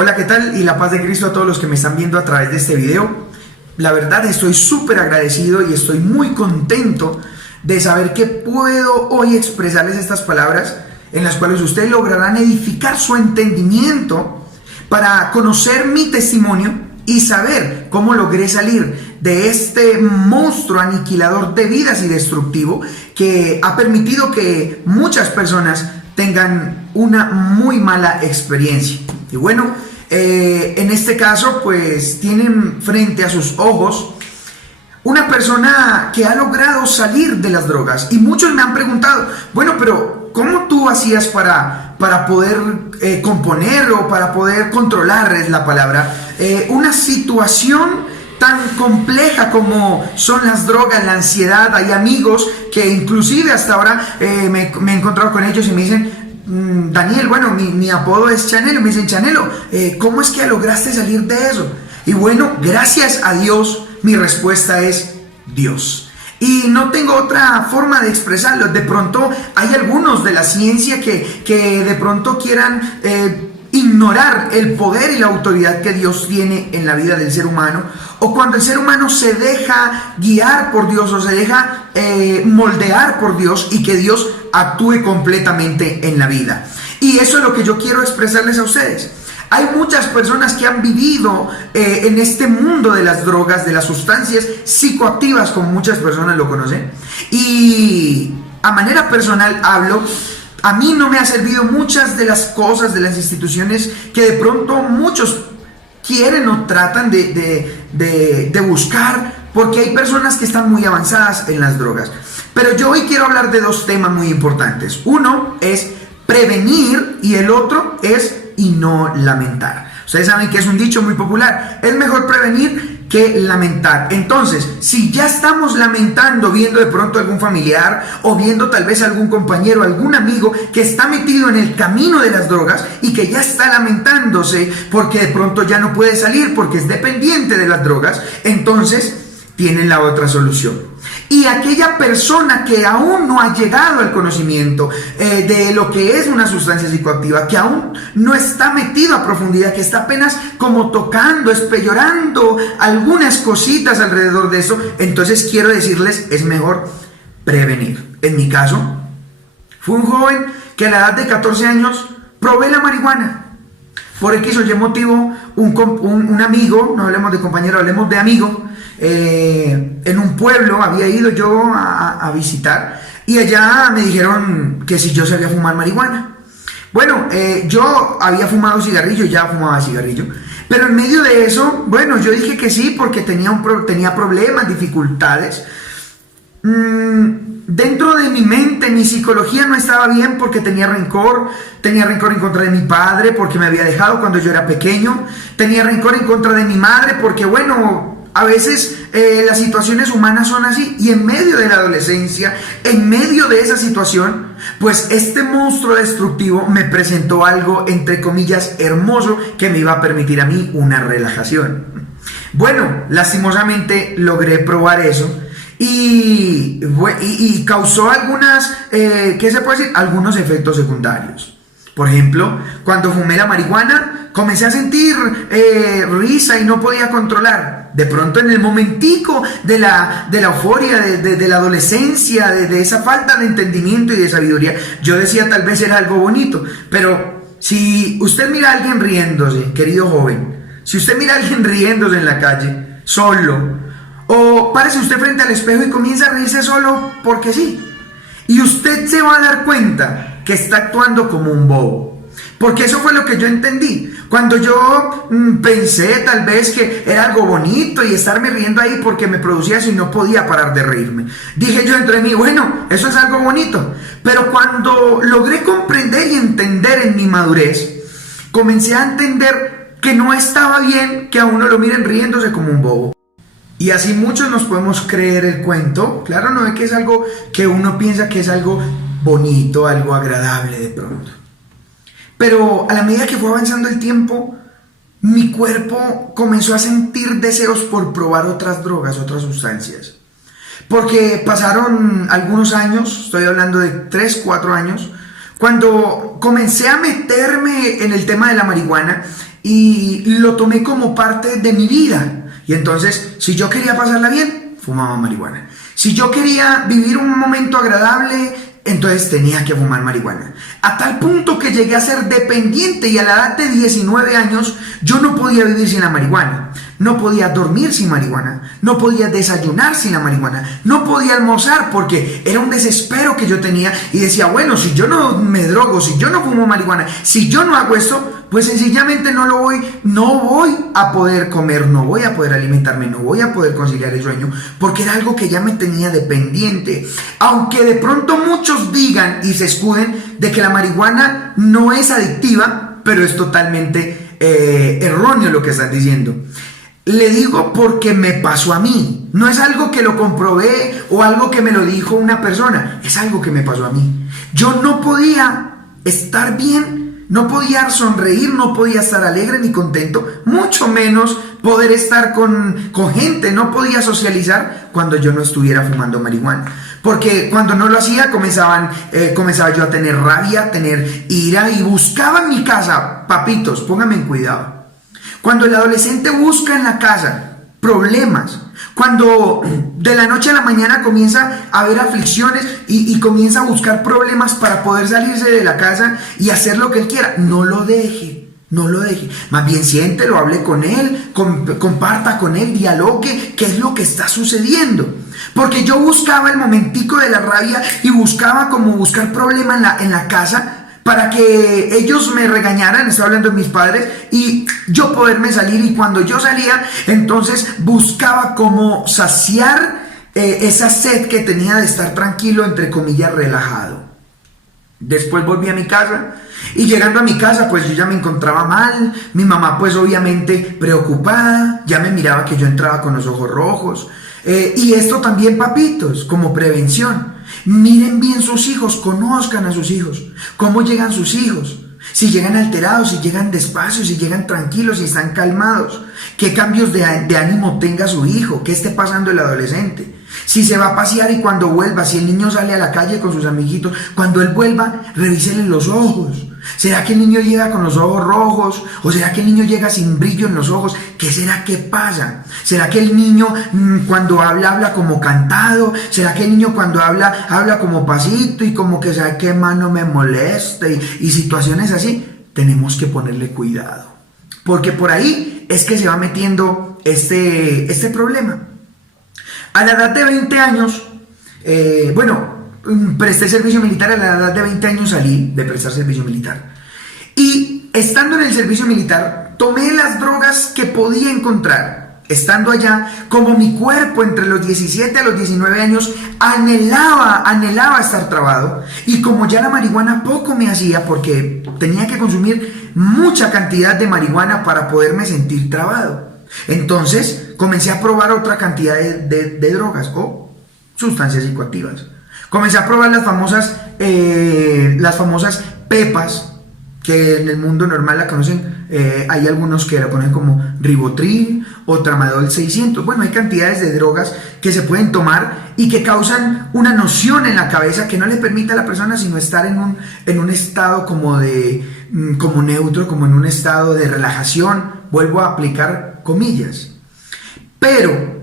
Hola, ¿qué tal? Y la paz de Cristo a todos los que me están viendo a través de este video. La verdad estoy súper agradecido y estoy muy contento de saber que puedo hoy expresarles estas palabras en las cuales ustedes lograrán edificar su entendimiento para conocer mi testimonio y saber cómo logré salir de este monstruo aniquilador de vidas y destructivo que ha permitido que muchas personas tengan una muy mala experiencia. Y bueno, en este caso pues tienen frente a sus ojos una persona que ha logrado salir de las drogas. Y muchos me han preguntado, bueno, pero ¿cómo tú hacías para poder componer o para poder controlar, es la palabra, una situación tan compleja como son las drogas, la ansiedad? Hay amigos que inclusive hasta ahora me he encontrado con ellos y me dicen, Daniel, bueno, mi apodo es Chanelo, me dicen, Chanelo, ¿cómo es que lograste salir de eso? Y bueno, gracias a Dios, mi respuesta es Dios. Y no tengo otra forma de expresarlo. De pronto hay algunos de la ciencia que de pronto quieran ignorar el poder y la autoridad que Dios tiene en la vida del ser humano, o cuando el ser humano se deja guiar por Dios o se deja moldear por Dios y que Dios actúe completamente en la vida. Y eso es lo que yo quiero expresarles a ustedes. Hay muchas personas que han vivido en este mundo de las drogas, de las sustancias psicoactivas, como muchas personas lo conocen, y a manera personal hablo. A mí no me ha servido muchas de las cosas de las instituciones que de pronto muchos quieren o tratan de buscar, porque hay personas que están muy avanzadas en las drogas. Pero yo hoy quiero hablar de dos temas muy importantes. Uno es prevenir y el otro es y no lamentar. Ustedes saben que es un dicho muy popular: es mejor prevenir que lamentar. Entonces, si ya estamos lamentando viendo de pronto algún familiar o viendo tal vez algún compañero, algún amigo que está metido en el camino de las drogas y que ya está lamentándose porque de pronto ya no puede salir porque es dependiente de las drogas, entonces tienen la otra solución. Y aquella persona que aún no ha llegado al conocimiento de lo que es una sustancia psicoactiva, que aún no está metido a profundidad, que está apenas como tocando, espeyorando algunas cositas alrededor de eso, entonces quiero decirles, es mejor prevenir. En mi caso, fui un joven que a la edad de 14 años probé la marihuana. Por X o Y motivo, un amigo, no hablemos de compañero, hablemos de amigo, en un pueblo había ido yo a visitar, y allá me dijeron que si yo sabía fumar marihuana. Bueno, yo había fumado cigarrillo, ya fumaba cigarrillo, pero en medio de eso, bueno, yo dije que sí porque tenía problemas, dificultades. Dentro de mi mente, mi psicología no estaba bien porque tenía rencor en contra de mi padre porque me había dejado cuando yo era pequeño, tenía rencor en contra de mi madre porque, bueno, a veces las situaciones humanas son así. Y en medio de la adolescencia, en medio de esa situación, pues este monstruo destructivo me presentó algo, entre comillas, hermoso, que me iba a permitir a mí una relajación. Bueno, lastimosamente logré probar eso. Y causó algunas, ¿qué se puede decir? Algunos efectos secundarios. Por ejemplo, cuando fumé la marihuana, comencé a sentir risa y no podía controlar. De pronto, en el momentico de la euforia, de la adolescencia, de esa falta de entendimiento y de sabiduría, yo decía tal vez era algo bonito. Pero si usted mira a alguien riéndose, querido joven, si usted mira a alguien riéndose en la calle, solo, o párese usted frente al espejo y comienza a reírse solo porque sí, y usted se va a dar cuenta que está actuando como un bobo. Porque eso fue lo que yo entendí. Cuando yo pensé tal vez que era algo bonito y estarme riendo ahí porque me producía eso y no podía parar de reírme, dije yo entre mí, bueno, eso es algo bonito. Pero cuando logré comprender y entender en mi madurez, comencé a entender que no estaba bien que a uno lo miren riéndose como un bobo. Y así muchos nos podemos creer el cuento. Claro, no es que es algo que uno piensa que es algo bonito, algo agradable de pronto. Pero a la medida que fue avanzando el tiempo, mi cuerpo comenzó a sentir deseos por probar otras drogas, otras sustancias. Porque pasaron algunos años, estoy hablando de 3, 4 años, cuando comencé a meterme en el tema de la marihuana. y lo tomé como parte de mi vida. Y entonces, si yo quería pasarla bien, fumaba marihuana. Si yo quería vivir un momento agradable, entonces tenía que fumar marihuana. A tal punto que llegué a ser dependiente y a la edad de 19 años yo no podía vivir sin la marihuana. No podía dormir sin marihuana. No podía desayunar sin la marihuana. No podía almorzar porque era un desespero que yo tenía y decía, bueno, si yo no me drogo, si yo no fumo marihuana, si yo no hago esto, pues sencillamente no voy a poder comer, no voy a poder alimentarme, no voy a poder conciliar el sueño, porque era algo que ya me tenía dependiente. Aunque de pronto muchos digan y se escuden de que la marihuana no es adictiva, pero es totalmente erróneo lo que están diciendo. Le digo porque me pasó a mí. No es algo que lo comprobé o algo que me lo dijo una persona. Es algo que me pasó a mí. Yo no podía estar bien, no podía sonreír, no podía estar alegre ni contento, mucho menos poder estar con gente. No podía socializar cuando yo no estuviera fumando marihuana. Porque cuando no lo hacía comenzaba yo a tener rabia, a tener ira y buscaba en mi casa, papitos, pónganme en cuidado. Cuando el adolescente busca en la casa problemas, cuando de la noche a la mañana comienza a haber aflicciones y comienza a buscar problemas para poder salirse de la casa y hacer lo que él quiera, no lo deje, no lo deje. Más bien siéntelo, hable con él, comparta con él, dialogue, qué es lo que está sucediendo. Porque yo buscaba el momentico de la rabia y buscaba como buscar problema en la casa para que ellos me regañaran, estoy hablando de mis padres, y yo poderme salir. Y cuando yo salía, entonces buscaba cómo saciar esa sed que tenía de estar tranquilo, entre comillas, relajado. Después volví a mi casa y llegando a mi casa pues yo ya me encontraba mal. Mi mamá pues obviamente preocupada, ya me miraba que yo entraba con los ojos rojos. Y esto también, papitos, como prevención. Miren bien sus hijos, conozcan a sus hijos, cómo llegan sus hijos, si llegan alterados, si llegan despacio, si llegan tranquilos, si están calmados, qué cambios de ánimo tenga su hijo, qué esté pasando el adolescente, si se va a pasear y cuando vuelva, si el niño sale a la calle con sus amiguitos, cuando él vuelva, revísenle los ojos. ¿Será que el niño llega con los ojos rojos? ¿O será que el niño llega sin brillo en los ojos? ¿Qué será que pasa? ¿Será que el niño cuando habla como cantado? ¿Será que el niño cuando habla como pasito y como que sabe qué mano me molesta? Y situaciones así, tenemos que ponerle cuidado. Porque por ahí es que se va metiendo este problema. A la edad de 20 años, presté servicio militar. A la edad de 20 años salí de prestar servicio militar. Y estando en el servicio militar, tomé las drogas que podía encontrar. Estando allá, como mi cuerpo entre los 17 a los 19 años anhelaba estar trabado. Y como ya la marihuana poco me hacía, porque tenía que consumir mucha cantidad de marihuana para poderme sentir trabado. Entonces, comencé a probar otra cantidad de drogas o sustancias psicoactivas. Comencé a probar las famosas pepas, que en el mundo normal la conocen. Hay algunos que la conocen como Rivotril o Tramadol 600. Bueno, hay cantidades de drogas que se pueden tomar y que causan una noción en la cabeza que no le permite a la persona sino estar en un estado como neutro, como en un estado de relajación. Vuelvo a aplicar comillas. Pero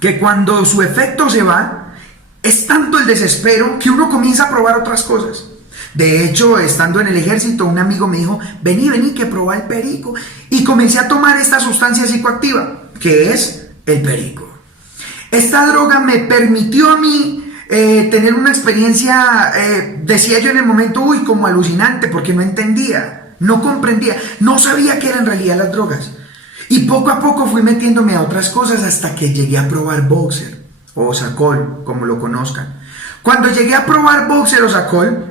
que cuando su efecto se va, es tanto el desespero que uno comienza a probar otras cosas. De hecho, estando en el ejército, un amigo me dijo, vení, que probá el perico. Y comencé a tomar esta sustancia psicoactiva, que es el perico. Esta droga me permitió a mí tener una experiencia, decía yo en el momento, como alucinante, porque no entendía, no comprendía, no sabía qué eran en realidad las drogas. Y poco a poco fui metiéndome a otras cosas hasta que llegué a probar Boxer o Sacol, como lo conozcan. Cuando llegué a probar Boxer o Sacol,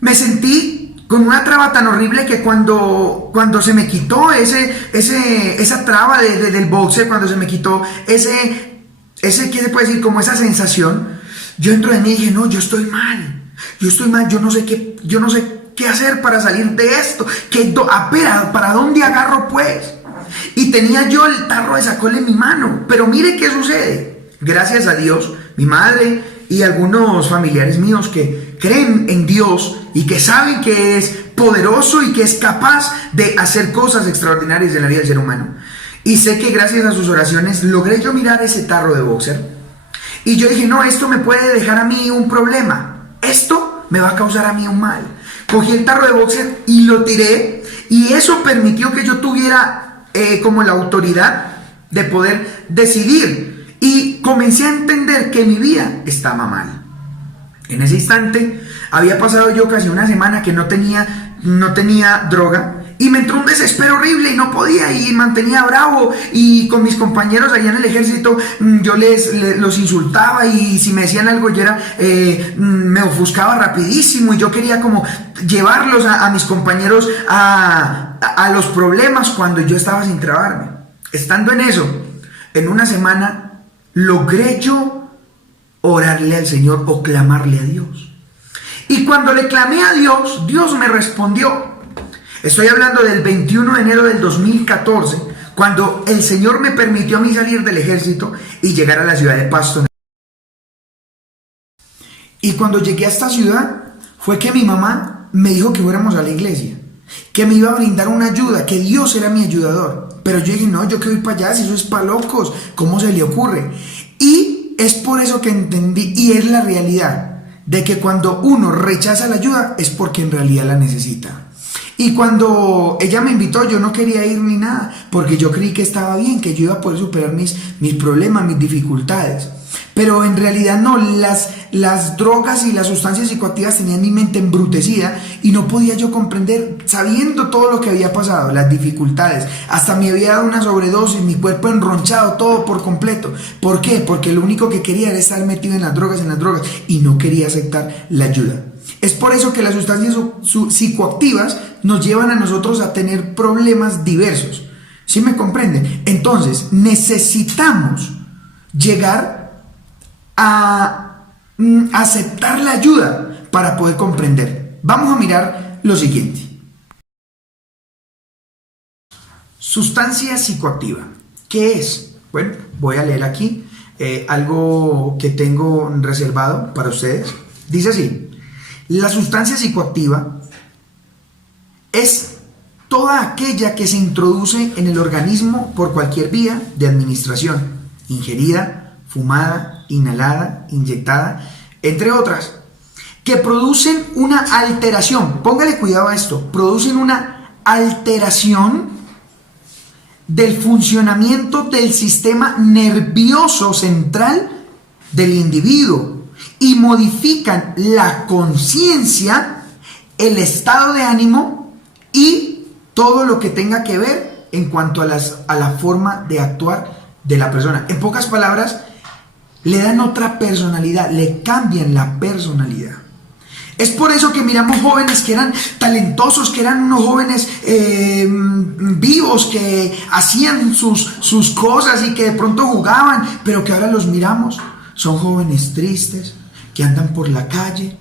me sentí con una traba tan horrible que cuando se me quitó esa traba del Boxer, cuando se me quitó ¿qué se puede decir? Como esa sensación, yo dentro de mí dije, no, yo estoy mal, yo no sé qué hacer para salir de esto, ¿para dónde agarro pues? Y tenía yo el tarro de Sacol en mi mano, pero mire qué sucede. Gracias a Dios, mi madre y algunos familiares míos que creen en Dios y que saben que es poderoso y que es capaz de hacer cosas extraordinarias en la vida del ser humano. Y sé que gracias a sus oraciones logré yo mirar ese tarro de boxer. Y yo dije, no, esto me puede dejar a mí un problema. Esto me va a causar a mí un mal. Cogí el tarro de boxer y lo tiré. Y eso permitió que yo tuviera como la autoridad de poder decidir. Y comencé a entender que mi vida estaba mal. En ese instante había pasado yo casi una semana que no tenía droga. Y me entró un desespero horrible y no podía, y mantenía bravo, y con mis compañeros allá en el ejército yo los insultaba, y si me decían algo yo me ofuscaba rapidísimo, y yo quería como llevarlos a mis compañeros a los problemas cuando yo estaba sin trabarme. Estando en eso, en una semana logré yo orarle al Señor o clamarle a Dios. Y cuando le clamé a Dios, Dios me respondió. Estoy hablando del 21 de enero del 2014, cuando el Señor me permitió a mí salir del ejército y llegar a la ciudad de Pasto. Y cuando llegué a esta ciudad, fue que mi mamá me dijo que fuéramos a la iglesia, que me iba a brindar una ayuda, que Dios era mi ayudador. Pero yo dije, no, yo que voy para allá, si eso es para locos, ¿cómo se le ocurre? Y es por eso que entendí, y es la realidad, de que cuando uno rechaza la ayuda es porque en realidad la necesita. Y cuando ella me invitó, yo no quería ir ni nada, porque yo creí que estaba bien, que yo iba a poder superar mis problemas, mis dificultades. Pero en realidad no, las drogas y las sustancias psicoactivas tenían mi mente embrutecida y no podía yo comprender, sabiendo todo lo que había pasado, las dificultades. Hasta me había dado una sobredosis, mi cuerpo enronchado, todo por completo. ¿Por qué? Porque lo único que quería era estar metido en las drogas, y no quería aceptar la ayuda. Es por eso que las sustancias psicoactivas nos llevan a nosotros a tener problemas diversos. ¿Sí me comprenden? Entonces, necesitamos llegar a aceptar la ayuda para poder comprender. Vamos a mirar lo siguiente. Sustancia psicoactiva. ¿Qué es? Bueno, voy a leer aquí algo que tengo reservado para ustedes. Dice así. La sustancia psicoactiva es toda aquella que se introduce en el organismo por cualquier vía de administración, ingerida, fumada, inhalada, inyectada, entre otras, que producen una alteración, póngale cuidado a esto, producen una alteración del funcionamiento del sistema nervioso central del individuo, y modifican la conciencia, el estado de ánimo y todo lo que tenga que ver en cuanto a la forma de actuar de la persona. En pocas palabras, le dan otra personalidad, le cambian la personalidad. Es por eso que miramos jóvenes que eran talentosos, que eran unos jóvenes vivos, que hacían sus cosas y que de pronto jugaban, pero que ahora los miramos, son jóvenes tristes, que andan por la calle.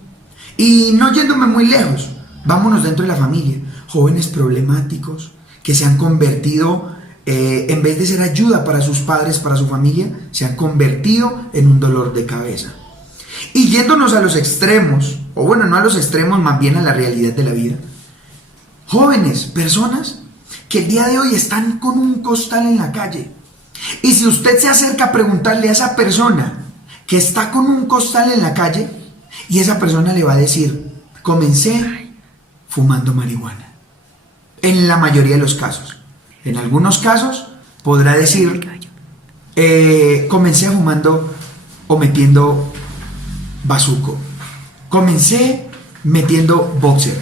Y no yéndome muy lejos, vámonos dentro de la familia, jóvenes problemáticos que se han convertido, en vez de ser ayuda para sus padres, para su familia, se han convertido en un dolor de cabeza. Y yéndonos a los extremos, o bueno, no a los extremos, más bien a la realidad de la vida, jóvenes, personas que el día de hoy están con un costal en la calle, y si usted se acerca a preguntarle a esa persona que está con un costal en la calle, y esa persona le va a decir, comencé fumando marihuana. En la mayoría de los casos. En algunos casos podrá decir, comencé fumando o metiendo bazuco. Comencé metiendo boxer.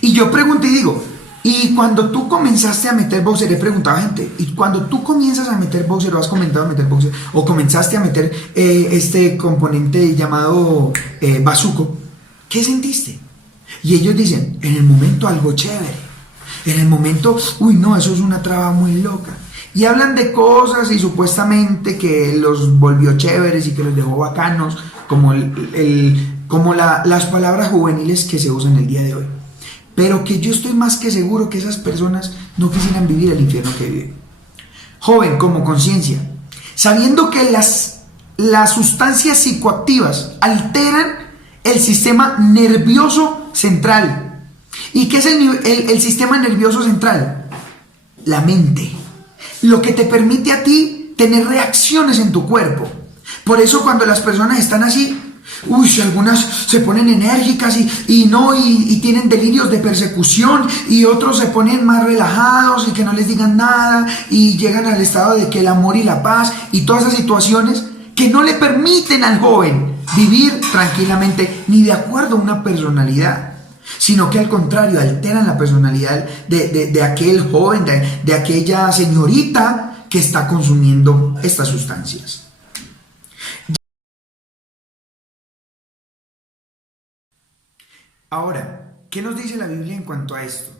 Y yo pregunto y digo, y cuando tú comenzaste a meter boxer, he preguntado a gente, y cuando tú comienzas a meter boxer o has comenzado a meter boxer o comenzaste a meter este componente llamado bazuco, ¿qué sentiste? Y ellos dicen, en el momento algo chévere, en el momento, uy no, eso es una traba muy loca. Y hablan de cosas y supuestamente que los volvió chéveres y que los dejó bacanos, como, las palabras juveniles que se usan el día de hoy. Pero que yo estoy más que seguro que esas personas no quisieran vivir el infierno que viven. Joven, como conciencia, sabiendo que las sustancias psicoactivas alteran el sistema nervioso central. ¿Y qué es el sistema nervioso central? La mente. Lo que te permite a ti tener reacciones en tu cuerpo. Por eso cuando las personas están así, algunas se ponen enérgicas y tienen delirios de persecución, y otros se ponen más relajados y que no les digan nada y llegan al estado de que el amor y la paz y todas esas situaciones que no le permiten al joven vivir tranquilamente ni de acuerdo a una personalidad, sino que al contrario alteran la personalidad de aquel joven, de aquella señorita que está consumiendo estas sustancias. Ahora, ¿qué nos dice la Biblia en cuanto a esto?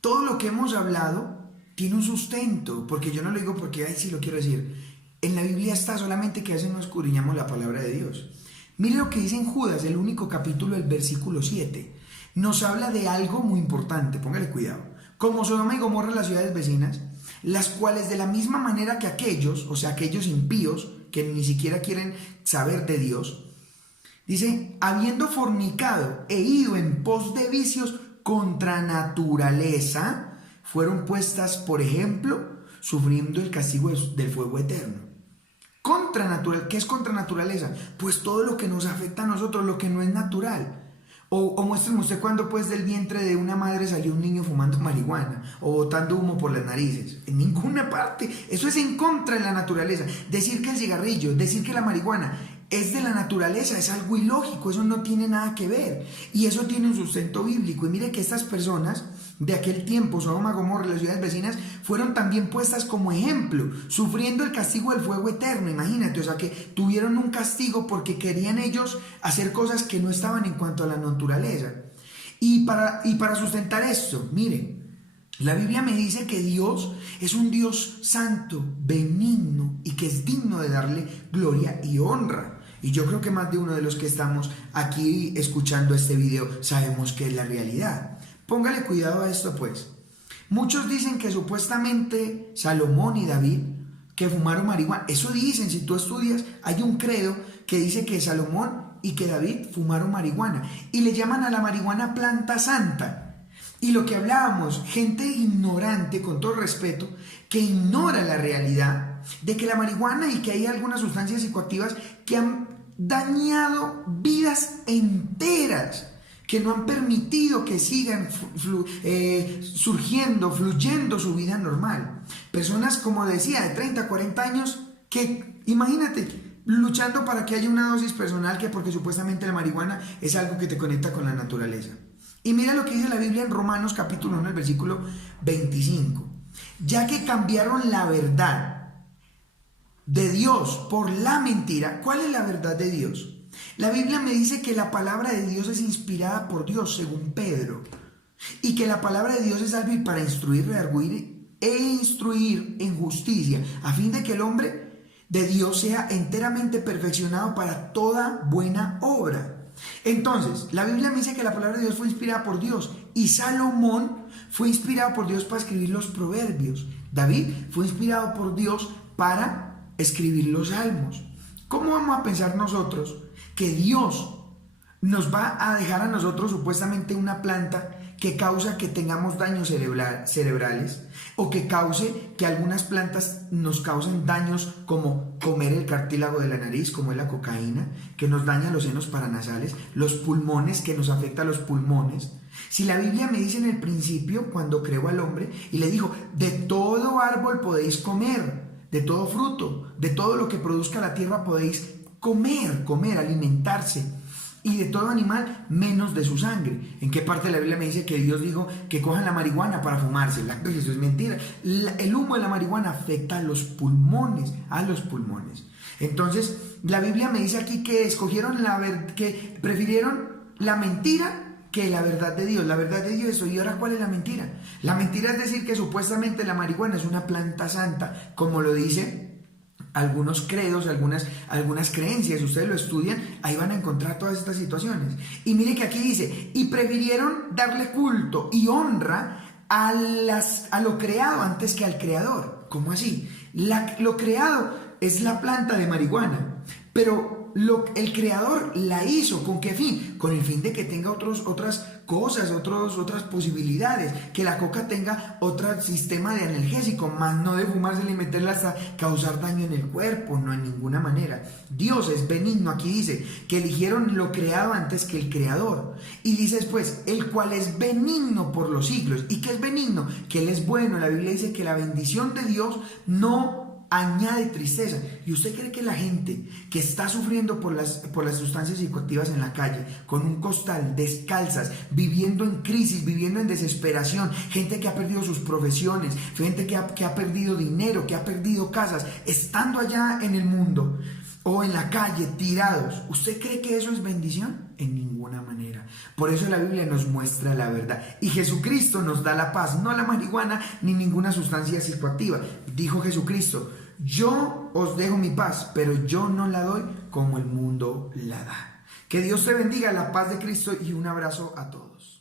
Todo lo que hemos hablado tiene un sustento, porque yo no lo digo porque, sí lo quiero decir. En la Biblia está, solamente que a veces no escudriñamos la palabra de Dios. Mire lo que dice en Judas, el único capítulo, el versículo 7. Nos habla de algo muy importante, póngale cuidado. Como Sodoma y Gomorra, las ciudades vecinas, las cuales de la misma manera que aquellos, o sea, aquellos impíos que ni siquiera quieren saber de Dios, dice, habiendo fornicado e ido en pos de vicios contra naturaleza, fueron puestas, por ejemplo, sufriendo el castigo del fuego eterno. ¿Qué es contra naturaleza? Pues todo lo que nos afecta a nosotros, lo que no es natural. O muéstrame usted cuándo pues del vientre de una madre salió un niño fumando marihuana o botando humo por las narices. En ninguna parte. Eso es en contra de la naturaleza. Decir que el cigarrillo, decir que la marihuana es de la naturaleza, es algo ilógico, eso no tiene nada que ver. Y eso tiene un sustento bíblico. Y mire que estas personas de aquel tiempo, Sodoma, Gomorra y las ciudades vecinas, fueron también puestas como ejemplo, sufriendo el castigo del fuego eterno. Imagínate, o sea que tuvieron un castigo porque querían ellos hacer cosas que no estaban en cuanto a la naturaleza. Y para sustentar esto, miren, la Biblia me dice que Dios es un Dios santo, benigno y que es digno de darle gloria y honra. Y yo creo que más de uno de los que estamos aquí escuchando este video sabemos que es la realidad. Póngale cuidado a esto pues. Muchos dicen que supuestamente Salomón y David que fumaron marihuana. Eso dicen, si tú estudias, hay un credo que dice que Salomón y que David fumaron marihuana. Y le llaman a la marihuana planta santa. Y lo que hablábamos, gente ignorante, con todo respeto, que ignora la realidad de que la marihuana y que hay algunas sustancias psicoactivas que han dañado vidas enteras, que no han permitido que sigan fluyendo su vida normal. Personas, como decía, de 30, 40 años, que, imagínate, luchando para que haya una dosis personal, que porque supuestamente la marihuana es algo que te conecta con la naturaleza. Y mira lo que dice la Biblia en Romanos capítulo 1, el versículo 25. Ya que cambiaron la verdad de Dios por la mentira. ¿Cuál es la verdad de Dios? La Biblia me dice que la palabra de Dios es inspirada por Dios, según Pedro, y que la palabra de Dios es hábil para instruir, redarguir e instruir en justicia, a fin de que el hombre de Dios sea enteramente perfeccionado para toda buena obra. Entonces, la Biblia me dice que la palabra de Dios fue inspirada por Dios, y Salomón fue inspirado por Dios para escribir los proverbios. David fue inspirado por Dios para escribir los salmos. ¿Cómo vamos a pensar nosotros que Dios nos va a dejar a nosotros supuestamente una planta que causa que tengamos daños cerebrales, o que cause que algunas plantas nos causen daños como comer el cartílago de la nariz, como es la cocaína, que nos daña los senos paranasales, los pulmones, que nos afecta a los pulmones? Si la Biblia me dice en el principio, cuando creó al hombre, y le dijo, de todo árbol podéis comer, de todo fruto, de todo lo que produzca la tierra podéis comer, alimentarse, y de todo animal menos de su sangre. ¿En qué parte de la Biblia me dice que Dios dijo que cojan la marihuana para fumársela? Eso es mentira. El humo de la marihuana afecta a los pulmones, Entonces, la Biblia me dice aquí que que prefirieron la mentira que la verdad de Dios. La verdad de Dios es eso. ¿Y ahora cuál es la mentira? La mentira es decir que supuestamente la marihuana es una planta santa, como lo dice algunos credos, algunas creencias. Ustedes lo estudian, ahí van a encontrar todas estas situaciones. Y mire que aquí dice, y prefirieron darle culto y honra a lo creado antes que al creador. ¿Cómo así? Lo creado es la planta de marihuana, El creador la hizo, ¿con qué fin? Con el fin de que tenga otras cosas, otras posibilidades, que la coca tenga otro sistema de analgésico, más no de fumársela y meterla hasta causar daño en el cuerpo, no, en ninguna manera. Dios es benigno, aquí dice que eligieron lo creado antes que el creador, y dice después, el cual es benigno por los siglos. ¿Y qué es benigno? Que Él es bueno. La Biblia dice que la bendición de Dios no añade tristeza. ¿Y usted cree que la gente que está sufriendo por las sustancias psicoactivas en la calle, con un costal, descalzas, viviendo en crisis, viviendo en desesperación, gente que ha perdido sus profesiones, gente que ha perdido dinero, que ha perdido casas, estando allá en el mundo o en la calle tirados, ¿usted cree que eso es bendición? En ninguna manera. Por eso la Biblia nos muestra la verdad, y Jesucristo nos da la paz, no la marihuana ni ninguna sustancia psicoactiva. Dijo Jesucristo: yo os dejo mi paz, pero yo no la doy como el mundo la da. Que Dios te bendiga, la paz de Cristo, y un abrazo a todos.